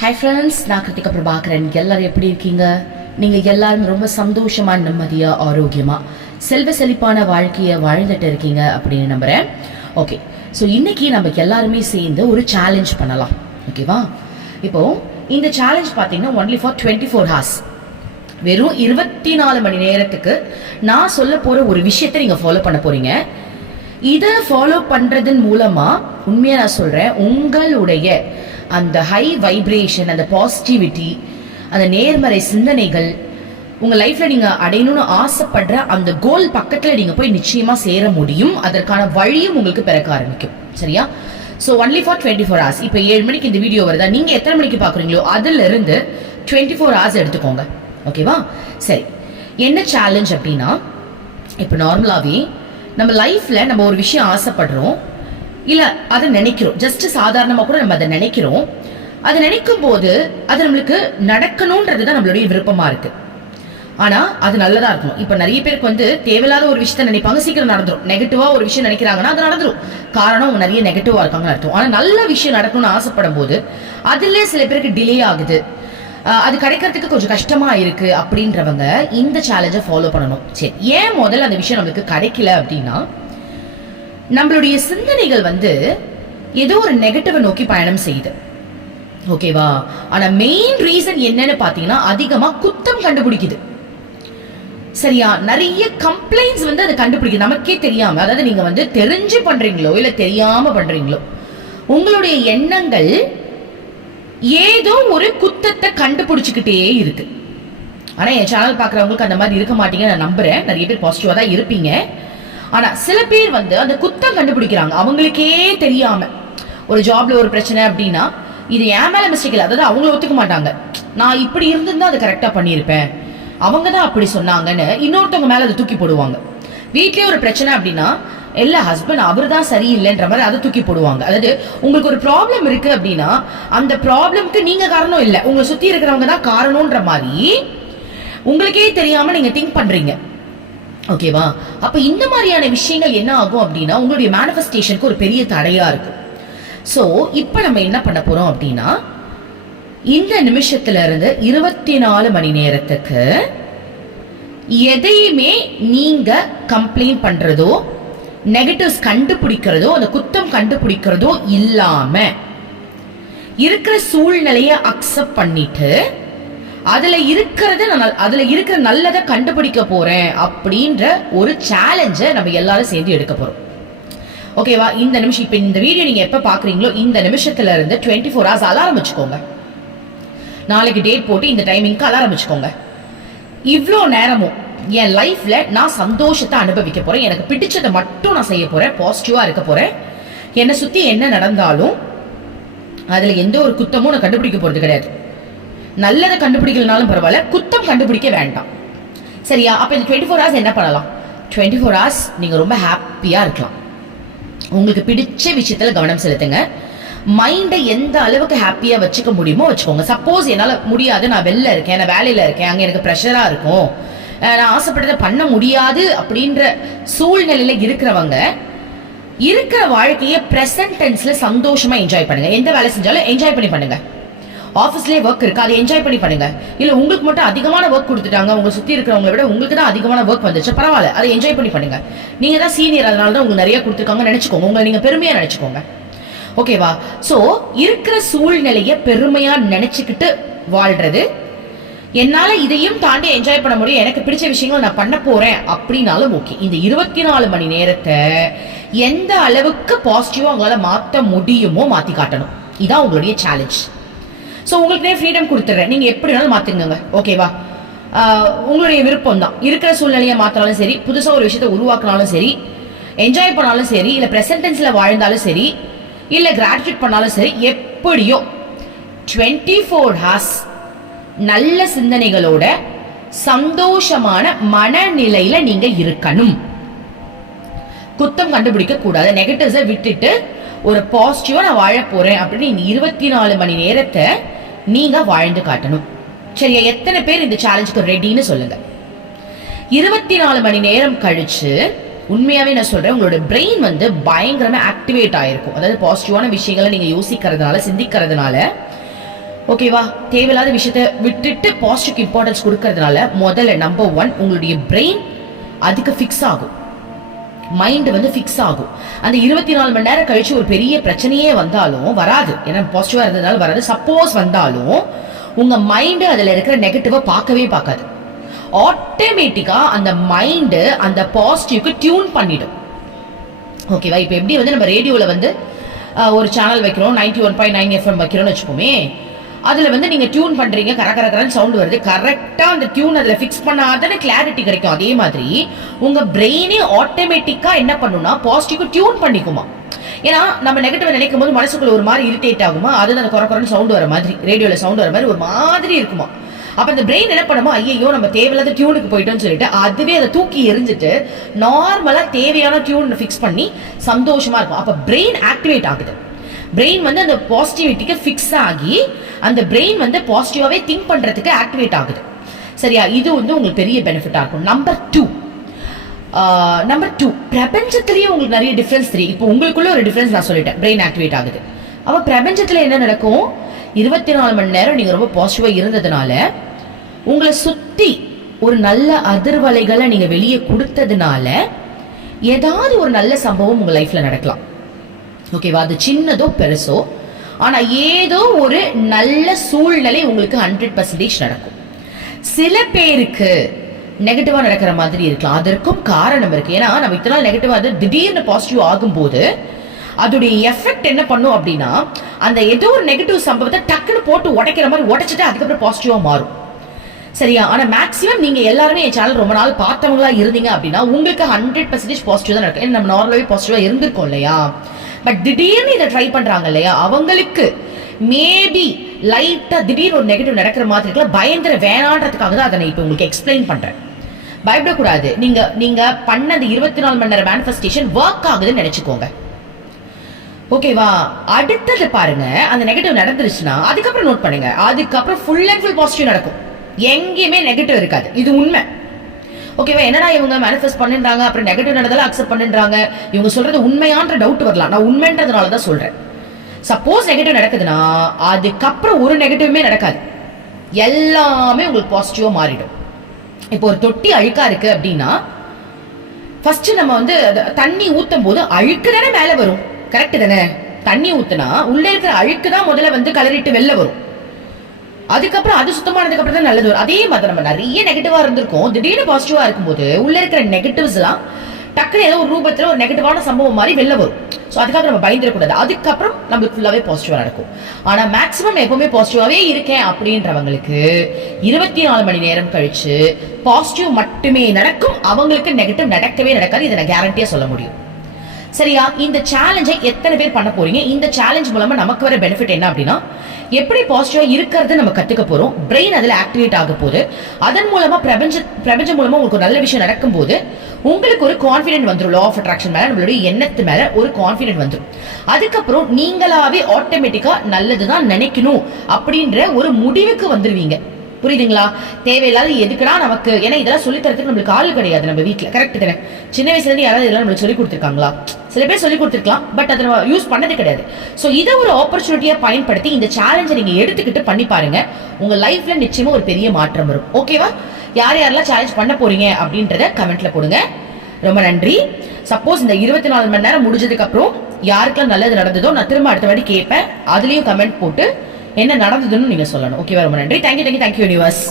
Hi friends நான் கிருத்திகா பிரபாகரன். எல்லாரும் எப்படி இருக்கீங்க? நீங்கள் எல்லாரும் ரொம்ப சந்தோஷமா நிம்மதியாக ஆரோக்கியமாக செல்வ செழிப்பான வாழ்க்கையை வாழ்ந்துட்டு இருக்கீங்க அப்படின்னு நம்புகிறேன் ஓகே ஸோ இன்றைக்கி நம்ம எல்லாருமே சேர்ந்து ஒரு சேலஞ்ச் பண்ணலாம். ஓகேவா இப்போது இந்த சேலஞ்ச் பார்த்தீங்கன்னா only for twenty four hours வெறும் இருபத்தி நாலு மணி நேரத்துக்கு நான் சொல்ல போகிற ஒரு விஷயத்தை நீங்கள் ஃபாலோ பண்ண போகிறீங்க இதை ஃபாலோ பண்ணுறதன் மூலமாக உண்மையாக நான் சொல்கிறேன் உங்களுடைய அந்த ஹை வைப்ரேஷன் அந்த பாசிட்டிவிட்டி அந்த நேர்மறை சிந்தனைகள் உங்கள் லைஃப்பில் நீங்கள் அடையணும்னு ஆசைப்படுற அந்த கோல் பக்கத்தில் நீங்கள் போய் நிச்சயமாக சேர முடியும். அதற்கான வழியும் உங்களுக்கு பிறக்க ஆரம்பிக்கும். சரியா? So only for twenty four hours இப்போ ஏழு மணிக்கு இந்த வீடியோ வருதா? நீங்கள் எத்தனை மணிக்கு பார்க்குறீங்களோ அதிலிருந்து டுவெண்ட்டி ஃபோர் ஹவர்ஸ் எடுத்துக்கோங்க. ஓகேவா சரி. என்ன சேலஞ்ச் அப்படின்னா இப்போ நார்மலாகவே நம்ம லைஃப்பில் நம்ம ஒரு விஷயம் ஆசைப்படுறோம். இல்ல அதை நினைக்கிறோம். ஜஸ்ட் சாதாரணமா கூட நம்ம அதை நினைக்கிறோம். அதை நினைக்கும் போது அது நம்மளுக்கு நடக்கணும்ன்றது தான் நம்மளுடைய விருப்பமா இருக்கு. ஆனா அது நல்லதா இருக்கும் இப்ப நிறைய பேருக்கு வந்து தேவையில்லாத ஒரு விஷயத்த நினைப்பாங்க. சீக்கிரம் நடந்துடும் நெகட்டிவா ஒரு விஷயம் நினைக்கிறாங்கன்னா அது நடந்துடும் காரணம் அவங்க நிறைய நெகட்டிவா இருக்காங்கன்னு அர்த்தம். ஆனா நல்ல விஷயம் நடக்கணும்னு ஆசைப்படும் போது அதுல சில பேருக்கு டிலே ஆகுது. அது கிடைக்கிறதுக்கு கொஞ்சம் கஷ்டமா இருக்கு அப்படின்றவங்க இந்த சேலஞ்சை ஃபாலோ பண்ணணும். சரி ஏன் முதல்ல அந்த விஷயம் நம்மளுக்கு கிடைக்கல அப்படின்னா நம்மளுடைய சிந்தனைகள் வந்து ஏதோ ஒரு நெகட்டிவை நோக்கி பயணம் செய்யுது. ஓகேவா ஆனா மெயின் ரீசன் என்னன்னு பாத்தீங்கன்னா அதிகமா குத்தம் கண்டுபிடிக்குது. சரியா? நிறைய கம்ப்ளைண்ட்ஸ் வந்து அதை கண்டுபிடிக்குது. நமக்கே தெரியாம அதாவது நீங்க வந்து தெரிஞ்சு பண்றீங்களோ இல்ல தெரியாம பண்றீங்களோ உங்களுடைய எண்ணங்கள் ஏதோ ஒரு குத்தத்தை கண்டுபிடிச்சுக்கிட்டே இருக்கு. ஆனா என் சேனல் பாக்குறவங்களுக்கு அந்த மாதிரி இருக்க மாட்டீங்க நான் நம்புறேன். நிறைய பேர் பாசிட்டிவா தான் இருப்பீங்க. ஆனா சில பேர் வந்து அந்த குத்தம் கண்டுபிடிக்கிறாங்க. அவங்களுக்கே தெரியாம. ஒரு ஜாப்ல ஒரு பிரச்சனை அப்படின்னா இது என் மேல மிஸ்டேக் இல்லை. அதாவது அவங்கள ஒத்துக்க மாட்டாங்க. நான் இப்படி இருந்திருந்தா அதை கரெக்டா பண்ணியிருப்பேன். அவங்க தான் அப்படி சொன்னாங்கன்னு இன்னொருத்தவங்க மேல அதை தூக்கி போடுவாங்க. வீட்லயே ஒரு பிரச்சனை அப்படின்னா இல்ல ஹஸ்பண்ட் அவர் தான் சரியில்லைன்ற மாதிரி அதை தூக்கி போடுவாங்க. அதாவது உங்களுக்கு ஒரு ப்ராப்ளம் இருக்கு அப்படின்னா அந்த ப்ராப்ளம்க்கு நீங்க காரணம் இல்லை. உங்களை சுத்தி இருக்கிறவங்க தான் காரணம்ன்ற மாதிரி உங்களுக்கே தெரியாம நீங்க திங்க் பண்றீங்க. ஓகேவா? அப்போ இந்த மாதிரியான விஷயங்கள் என்ன ஆகும் அப்படின்னா உங்களுடைய மேனிஃபெஸ்டேஷனுக்கு ஒரு பெரிய தடையாக இருக்கும். ஸோ இப்போ நம்ம என்ன பண்ண போகிறோம் அப்படின்னா இந்த நிமிஷத்துல இருந்து இருபத்தி நாலு மணி நேரத்துக்கு எதையுமே நீங்க கம்ப்ளைண்ட் பண்றதோ நெகட்டிவ்ஸ் கண்டுபிடிக்கிறதோ அந்த குத்தம் கண்டுபிடிக்கிறதோ இல்லாம இருக்கிற சூழ்நிலையை அக்செப்ட் பண்ணிட்டு அதுல இருக்கிறத நான் அதுல இருக்கிற நல்லதை கண்டுபிடிக்க போறேன் அப்படின்ற ஒரு சேலஞ்சை நம்ம எல்லாரும் சேர்ந்து எடுக்க போறோம். ஓகேவா இந்த நிமிஷம் இப்போ இந்த வீடியோ நீங்க எப்ப பாக்குறீங்களோ இந்த நிமிஷத்துல இருந்து டுவெண்ட்டி ஃபோர் ஹவர்ஸ் அலாரம் வச்சுக்கோங்க. நாளைக்கு டேட் போட்டு இந்த டைமிங்க்கு அலாரம் வச்சுக்கோங்க. இவ்வளோ நேரமும் என் லைஃப்ல நான் சந்தோஷத்தை அனுபவிக்க போறேன். எனக்கு பிடிச்சதை மட்டும் நான் செய்ய போறேன். பாசிட்டிவா இருக்க போறேன். என்னை சுத்தி என்ன நடந்தாலும் அதுல எந்த ஒரு குத்தமும் நான் கண்டுபிடிக்க போறது கிடையாது. நல்லதை கண்டுபிடிக்கலனாலும் பரவாயில்ல குத்தம் கண்டுபிடிக்க வேண்டாம். சரியா? அப்போ இந்த டுவெண்ட்டி ஃபோர் ஹவர்ஸ் என்ன பண்ணலாம்? டுவெண்ட்டி ஃபோர் ஹவர்ஸ் நீங்கள் ரொம்ப ஹாப்பியாக இருக்கலாம். உங்களுக்கு பிடிச்ச விஷயத்தில் கவனம் செலுத்துங்க. மைண்டை எந்த அளவுக்கு ஹாப்பியாக வச்சுக்க முடியுமோ வச்சுக்கோங்க. சப்போஸ் என்னால் முடியாது நான் வெளில இருக்கேன் நான் வேலையில் இருக்கேன் அங்கே எனக்கு ப்ரெஷராக இருக்கும். நான் ஆசைப்பட்டதை பண்ண முடியாது அப்படின்ற சூழ்நிலையில் இருக்கிறவங்க இருக்கிற வாழ்க்கையை பிரசன்ட் சந்தோஷமாக என்ஜாய் பண்ணுங்கள் எந்த வேலை செஞ்சாலும் என்ஜாய் பண்ணி பண்ணுங்கள் ஆஃபீஸ்லேயே ஒர்க் இருக்கு? அதை என்ஜாய் பண்ணி பண்ணுங்க. இல்லை உங்களுக்கு மட்டும் அதிகமான ஒர்க் கொடுத்துட்டாங்க. உங்களை சுற்றி இருக்கிறவங்களை விட உங்களுக்கு தான் அதிகமான ஒர்க் வந்துச்சு. பரவாயில்ல. அதை என்ஜாய் பண்ணி பண்ணுங்க. நீங்கள் தான் சீனியர் அதனால தான் உங்களுக்கு நிறைய கொடுத்துருக்காங்க நினச்சிக்கோங்க. உங்களை நீங்கள் பெருமையாக நினச்சிக்கோங்க. ஓகேவா ஸோ இருக்கிற சூழ்நிலையை பெருமையாக நினச்சிக்கிட்டு வாழ்றது என்னால் இதையும் தாண்டி என்ஜாய் பண்ண முடியும். எனக்கு பிடிச்ச விஷயங்கள் நான் பண்ண போகிறேன் அப்படின்னாலும் ஓகே இந்த இருபத்தி நாலு மணி நேரத்தை எந்த அளவுக்கு பாசிட்டிவாக உங்களால் மாற்ற முடியுமோ மாற்றி காட்டணும். இதான் உங்களுடைய சேலஞ்ச் ஸோ உங்களுக்கு ஃப்ரீடம் கொடுத்துட்றேன் நீங்கள் எப்படி வேணாலும் மாற்றிக்கோங்க ஓகேவா உங்களுடைய விருப்பம் தான் இருக்கிற சூழ்நிலையை மாற்றினாலும் சரி புதுசாக ஒரு விஷயத்தை உருவாக்கினாலும் சரி என்ஜாய் பண்ணாலும் சரி இல்லை ப்ரெசன்டென்ஸில் வாழ்ந்தாலும் சரி இல்லை கிராஜுவேட் பண்ணாலும் சரி எப்படியோ டுவெண்ட்டி ஃபோர் ஹார்ஸ் நல்ல சிந்தனைகளோட சந்தோஷமான மனநிலையில நீங்க இருக்கணும். குத்தம் கண்டுபிடிக்க கூடாது நெகட்டிவ்ஸை விட்டுட்டு ஒரு பாசிட்டிவாக நான் வாழ போகிறேன் அப்படின்னு இந்த இருபத்தி நாலு மணி நேரத்தை நீங்கள் வாழ்ந்து காட்டணும். சரியா? எத்தனை பேர் இந்த சேலஞ்சுக்கு ரெடின்னு சொல்லுங்க. இருபத்தி நாலு மணி நேரம் கழிச்சு உண்மையாகவே நான் சொல்கிறேன் உங்களோட பிரெயின் வந்து பயங்கரமா ஆக்டிவேட் ஆகிருக்கும் அதாவது பாசிட்டிவான விஷயங்களை நீங்கள் யோசிக்கிறதுனால சிந்திக்கிறதுனால ஓகேவா தேவையில்லாத விஷயத்த விட்டுட்டு பாசிட்டிவ் இம்பார்ட்டன்ஸ் கொடுக்கறதுனால முதல்ல நம்பர் ஒன் உங்களுடைய பிரெயின் அதுக்கு ஃபிக்ஸ் ஆகும். மைண்ட் வந்து ஃபிக்ஸ் ஆகும். அந்த இருபத்தி நாலு மணி நேரம் கழிச்சு ஒரு பெரிய பிரச்சனையே வந்தாலும் வராது. ஏன்னா பாசிட்டிவா இருந்ததுனால வராது. சப்போஸ் வந்தாலும் உங்க மைண்டு அதுல இருக்கிற நெகட்டிவை பார்க்கவே பார்க்காது. ஆட்டோமேட்டிக்கா அந்த மைண்டு அந்த பாசிட்டிவ்க்கு டியூன் பண்ணிடும். ஓகேவா இப்போ எப்படி வந்து நம்ம ரேடியோவில் வந்து ஒரு சேனல் வைக்கிறோம் ninety one point nine FM வைக்கிறோம்னு வச்சுக்கோமே அதில் வந்து நீங்கள் டியூன் பண்ணுறீங்க கர கர கரன்னு சவுண்ட் வருது. கரெக்டாக அந்த டியூன் அதில் ஃபிக்ஸ் பண்ணாதானே கிளாரிட்டி கிடைக்கும். அதே மாதிரி உங்கள் பிரெயினே ஆட்டோமேட்டிக்காக என்ன பண்ணுன்னா பாசிட்டிவ் டியூன் பண்ணிக்குமா? ஏன்னா நம்ம நெகட்டிவ் நினைக்கும் போது மனசுக்குள்ள ஒரு மாதிரி இரிட்டேட் ஆகுமா? அது அந்த குறை குறைன்னு சவுண்ட் வர மாதிரி ரேடியோவில் சவுண்ட் வர மாதிரி ஒரு மாதிரி இருக்குமா? அப்போ அந்த பிரெயின் என்ன பண்ணுமோ? ஐயோ நம்ம தேவையில்லாத டியூனுக்கு போயிட்டோம்னு சொல்லிட்டு அதுவே அதை தூக்கி எரிஞ்சிட்டு நார்மலாக தேவையான டியூன் ஃபிக்ஸ் பண்ணி சந்தோஷமாக இருக்கும். அப்போ பிரெயின் ஆக்டிவேட் ஆகுது. பிரெயின் வந்து அந்த பாசிட்டிவிட்டிக்கு ஃபிக்ஸ் ஆகி அந்த பிரெயின் வந்து பாசிட்டிவாகவே திங்க் பண்ணுறதுக்கு ஆக்டிவேட் ஆகுது. சரியா? இது வந்து உங்களுக்கு பெரிய பெனிஃபிட்டாக இருக்கும். நம்பர் டூ நம்பர் டூ பிரபஞ்சத்திலேயே உங்களுக்கு நிறைய டிஃப்ரென்ஸ் தெரியும். இப்போ உங்களுக்குள்ள ஒரு டிஃப்ரென்ஸ் நான் சொல்லிட்டேன். பிரெயின் ஆக்டிவேட் ஆகுது. அப்போ பிரபஞ்சத்தில் என்ன நடக்கும்? இருபத்தி நாலு மணி நேரம் நீங்கள் ரொம்ப பாசிட்டிவாக இருந்ததுனால உங்களை சுற்றி ஒரு நல்ல அதிர்வலைகளை நீங்கள் வெளியே கொடுத்ததுனால ஏதாவது ஒரு நல்ல சம்பவம் உங்கள் லைஃப்பில் நடக்கலாம். ஓகேவா அது சின்னதோ பெருசோ ஆனால் ஏதோ ஒரு நல்ல சூழ்நிலை உங்களுக்கு ஹண்ட்ரட் பர்சன்டேஜ் நடக்கும். சில பேருக்கு நெகட்டிவாக நடக்கிற மாதிரி இருக்கலாம். அதற்கும் காரணம் இருக்குது ஏன்னா நம்ம இத்தனை நாள் நெகட்டிவா அது திடீர்னு பாசிட்டிவ் ஆகும்போது அதோடைய எஃபெக்ட் என்ன பண்ணும் அப்படின்னா அந்த ஏதோ ஒரு நெகட்டிவ் சம்பவத்தை டக்குன்னு போட்டு உடைக்கிற மாதிரி உடைச்சிட்டு அதுக்கப்புறம் பாசிட்டிவாக மாறும். சரியா? ஆனால் மேக்ஸிமம் நீங்கள் எல்லாருமே என் சேனல் ரொம்ப நாள் பார்த்தவங்களா இருந்தீங்க அப்படின்னா உங்களுக்கு ஹண்ட்ரட் பர்சன்டேஜ் பாசிட்டிவ் தான் நடக்கும். ஏன்னா நம்ம நார்மலாகவே பாசிட்டிவாக இருந்திருக்கோம் இல்லையா? பட் திடீர்னு இதை ட்ரை பண்றாங்க இல்லையா? அவங்களுக்கு மேபி லைட்டா திடீர்னு ஒரு நெகட்டிவ் நடக்கிற மாதிரி இருக்கலாம் பயங்கர வேணான்றதுக்காக தான் அதை நான் இப்போ உங்களுக்கு எக்ஸ்பிளைன் பண்றேன். பயப்படக்கூடாது. நீங்க நீங்க பண்ணது இருபத்தி நாலு மணி நேரம் மேனிஃபெஸ்டேஷன் ஒர்க் ஆகுதுன்னு நினைச்சுக்கோங்க. ஓகேவா அடுத்தது பாருங்க. அந்த நெகட்டிவ் நடந்துருச்சுன்னா அதுக்கப்புறம் நோட் பண்ணுங்க. அதுக்கப்புறம் ஃபுல் அண்ட் ஃபுல் பாசிட்டிவ் நடக்கும். எங்கேயுமே நெகட்டிவ் இருக்காது. இது உண்மை. ஓகேவா என்னடா இவங்க மேனிஃபெஸ்ட் பண்ணிடுறாங்க அப்புறம் நெகட்டிவ் நடந்தாலும் அக்செப்ட் பண்ணிடுறாங்க இவங்க சொல்றது உண்மையான்ற டவுட் வரலாம். நான் உண்மைன்றதுனால தான் சொல்றேன். சப்போஸ் நெகட்டிவ் நடக்குதுன்னா அதுக்கப்புறம் ஒரு நெகட்டிவுமே நடக்காது. எல்லாமே உங்களுக்கு பாசிட்டிவாக மாறிடும். இப்போ ஒரு தொட்டி அழுக்கா இருக்கு அப்படின்னா ஃபர்ஸ்ட் நம்ம வந்து தண்ணி ஊத்தும் போது அழுக்கு தானே மேலே வரும். கரெக்டு தானே? தண்ணி ஊத்துனா உள்ள இருக்கிற அழுக்கு தான் முதல்ல வந்து கலரிட்டு வெளில வரும். அதுக்கப்புறம் அது சுத்தமானதுக்கு அப்புறம் தான் நல்லது வரும். அதே மாதிரி நம்ம நிறைய நெகட்டிவா இருந்திருக்கோம். திடீர்னு பாசிட்டிவா இருக்கும்போது உள்ள இருக்கிற நெகட்டிவ்ஸ் எல்லாம் டக்குனு ஏதோ ஒரு ரூபத்துல ஒரு நெகட்டிவான சம்பவம் மாதிரி வெளில வரும். ஸோ அதுக்காக நம்ம பயந்துடக்கூடாது. அதுக்கப்புறம் நம்மளுக்கு ஃபுல்லாவே பாசிட்டிவா நடக்கும். ஆனா மேக்ஸிமம் எப்பவுமே பாசிட்டிவாவே இருக்கேன் அப்படின்றவங்களுக்கு இருபத்தி நாலு மணி நேரம் கழிச்சு பாசிட்டிவ் மட்டுமே நடக்கும். அவங்களுக்கு நெகட்டிவ் நடக்கவே நடக்காது. இதை நான் கேரண்டியா சொல்ல முடியும். சரியா? இந்த சேலஞ்சை எத்தனை பேர் பண்ண போறீங்க? இந்த சேலஞ்ச் மூலமா நமக்கு வர பெனிஃபிட் என்ன அப்படின்னா எப்படி பாசிட்டிவா இருக்கிறது நம்ம கத்துக்க போறோம்? பிரெயின் அதுல ஆக்டிவேட் ஆக போகுது. அதன் மூலமா பிரபஞ்ச பிரபஞ்சம் மூலமா உங்களுக்கு ஒரு நல்ல விஷயம் நடக்கும்போது உங்களுக்கு ஒரு கான்ஃபிடென்ட் வந்துடும் லா ஆஃப் அட்ராக்ஷன் மேல நம்மளுடைய எண்ணத்து மேல ஒரு கான்ஃபிடென்ட் வந்துடும் அதுக்கப்புறம் நீங்களாவே ஆட்டோமேட்டிக்கா நல்லதுதான் நினைக்கணும் அப்படின்ற ஒரு முடிவுக்கு வந்துருவீங்க. புரியுதுங்களா? தேவையில்லாத எதுக்குடா நமக்கு ஏன்னா இதெல்லாம் சொல்லித்தரத்துக்கு நம்மளுக்கு ஆள் கிடையாது நம்ம வீட்டில் கரெக்ட் தானே? சின்ன வயசுல இருந்து யாராவது இதெல்லாம் நம்மளுக்கு சொல்லி கொடுத்துருக்காங்களா? சில பேர் சொல்லி கொடுத்துருக்கலாம் பட் அதை நம்ம யூஸ் பண்ணது கிடையாது. ஸோ இதை ஒரு ஆப்பர்ச்சுனிட்டியாக பயன்படுத்தி இந்த சேலஞ்சை நீங்கள் எடுத்துக்கிட்டு பண்ணி பாருங்க. உங்க லைஃப்ல நிச்சயமா ஒரு பெரிய மாற்றம் வரும். ஓகேவா யார் யாரெல்லாம் சேலஞ்ச் பண்ண போறீங்க அப்படின்றத கமெண்ட்ல போடுங்க. ரொம்ப நன்றி. சப்போஸ் இந்த இருபத்தி நாலு மணி நேரம் முடிஞ்சதுக்கு அப்புறம் யாருக்கெல்லாம் நல்லது நடந்ததோ நான் திரும்ப அடுத்த வாட்டி கேட்பேன். அதுலயும் கமெண்ட் போட்டு என்ன நடந்ததுன்னு நீங்க சொல்லணும். ஓகேவா ரொம்ப நன்றி. Thank you thank you thank you universe